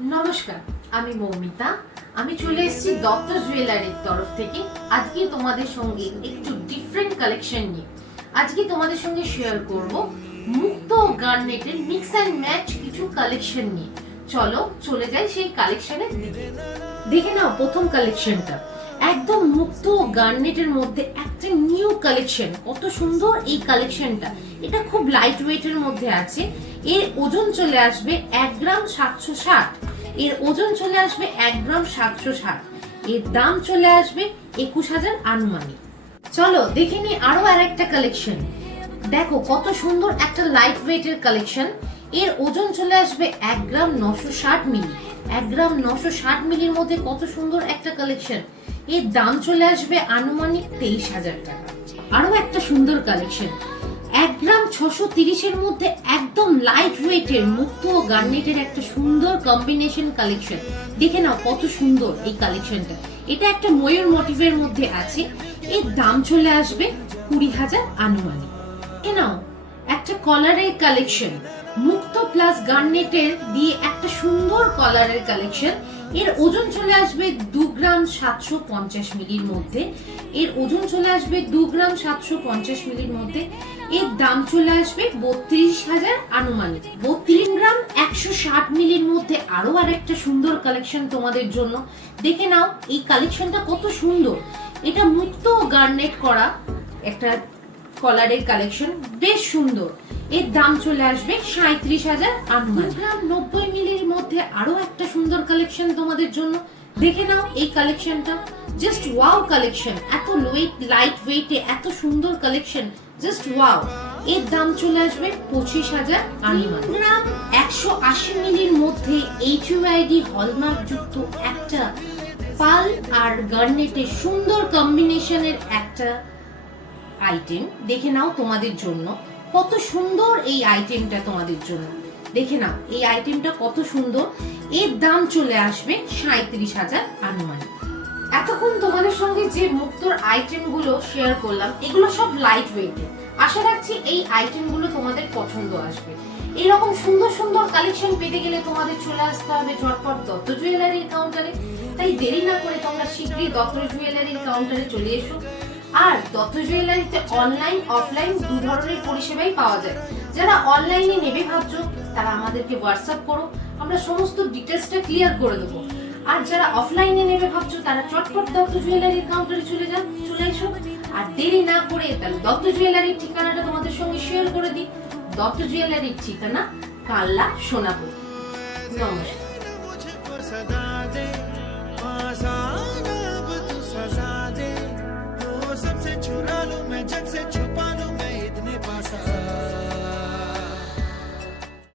নমস্কার, আমি মৌমিতা। আমি চলে এসেছি দত্ত জুয়েলারির তরফ থেকে। আজকে তোমাদের সঙ্গে একটু ডিফারেন্ট কালেকশন নিয়ে আজকে তোমাদের সঙ্গে শেয়ার করব মুক্ত ও গার্নেটের মিক্স অ্যান্ড ম্যাচ কিছু কালেকশন নিয়ে। চলো চলে যাই সেই কালেকশনের দিকে। দেখে নাও প্রথম কালেকশনটা, একদম মুক্ত ও গার্নেটের মধ্যে একটা নিউ কালেকশন। কত সুন্দর এই কালেকশনটা। এটা খুব লাইট ওয়েটের মধ্যে আছে। এর ওজন চলে আসবে 1 গ্রাম 760। এর ওজন চলে আসবে 1 গ্রাম 760। এর দাম চলে আসবে 21,000 আনুমানিক। চলো দেখে নি আরো আরেকটা কালেকশন। দেখো কত সুন্দর একটা লাইট ওয়েটের কালেকশন। এর ওজন চলে আসবে 1 গ্রাম 960 মিলি। 1 গ্রাম 960 মিলির মধ্যে কত সুন্দর একটা কালেকশন। এর দাম চলে আসবে আনুমানিক 23,000 টাকা। আরো একটা সুন্দর কালেকশন, 1 গ্রাম 630 এর মধ্যে একদম লাইট ওয়েটের মুক্ত ও গার্নেটের একটা সুন্দর কম্বিনেশন কালেকশন। দেখে নাও কত সুন্দর এই কালেকশনটা। এটা একটা ময়ূর মোটিভের মধ্যে আছে। এর দাম চলে আসবে 20,000 আনুমানিক। দেখে নাও একটা কলারের কালেকশন, মুক্ত প্লাস গার্নেটের দিয়ে একটা সুন্দর কলারের কালেকশন। এর ওজন চলে আসবে 2 গ্রাম 750 মিলির মধ্যে। এর ওজন চলে আসবে 2 গ্রাম 750 মিলির মধ্যে। এর দাম চলে আসবে 32,000 আনুমানিক। 32 গ্রাম 160 মিলির মধ্যে আরো আরেকটা সুন্দর কালেকশন তোমাদের জন্য। দেখে নাও এই কালেকশনটা কত সুন্দর। এটা মুক্ত ও গার্নেট করা একটা কলারের কালেকশন, বেশ সুন্দর। এর দাম চলে আসবে 37,000 আনুমানিক। 2 গ্রাম 90 মিলির মধ্যে আরো একটা সুন্দর কালেকশন তোমাদের জন্য। দেখে নাও এই কালেকশনটা, জাস্ট ওয়াও কালেকশন। এত লাইট ওয়েটে এত সুন্দর কালেকশন, জাস্ট ওয়াও। এর দাম চলে আসবে 25,000 আনুমানিক। 3 গ্রাম 180 মিলির মধ্যে HUID হলমার্ক যুক্ত একটা পাল আর গার্নেটের সুন্দর কম্বিনেশনের একটা আইটেম। দেখে নাও তোমাদের জন্য কত সুন্দর এই আইটেমটা তোমাদের জন্য। দেখে নাও এই আইটেমটা কত সুন্দর। এর দাম চলে আসবে 37,000 আনুমানিক। এতক্ষণ তোমাদের সঙ্গে যে মুক্তোর আইটেমগুলো শেয়ার করলাম, এগুলো সব লাইট ওয়েটে। আশা রাখছি এই আইটেমগুলো তোমাদের পছন্দ আসবে। এরকম সুন্দর সুন্দর কালেকশন পেতে গেলে তোমাদের চলে আসতে হবে ঝটপট দত্ত জুয়েলারির কাউন্টারে। তাই দেরি না করে তোমরা শীঘ্রই দত্ত জুয়েলারির কাউন্টারে চলে এসো। আর দত্ত জুয়েলারিতে অনলাইন অফলাইন দু ধরনের পরিষেবাই পাওয়া যায়। যারা অনলাইনে নেবে ভাবছো তারা আমাদেরকে হোয়াটসঅ্যাপ করো, আমরা সমস্ত ডিটেলসটা ক্লিয়ার করে দেবো। আর যারা অফলাইনে নেবে ভাবছো তারা চটপট দত্ত জুয়েলারির কাউন্টারে চলে এসো। আর দেরি না করে তাহলে দত্ত জুয়েলারির ঠিকানাটা তোমাদের সঙ্গে শেয়ার করে দিই। দত্ত জুয়েলারির ঠিকানা কাল্লা সোনাপুর। নমস্কার।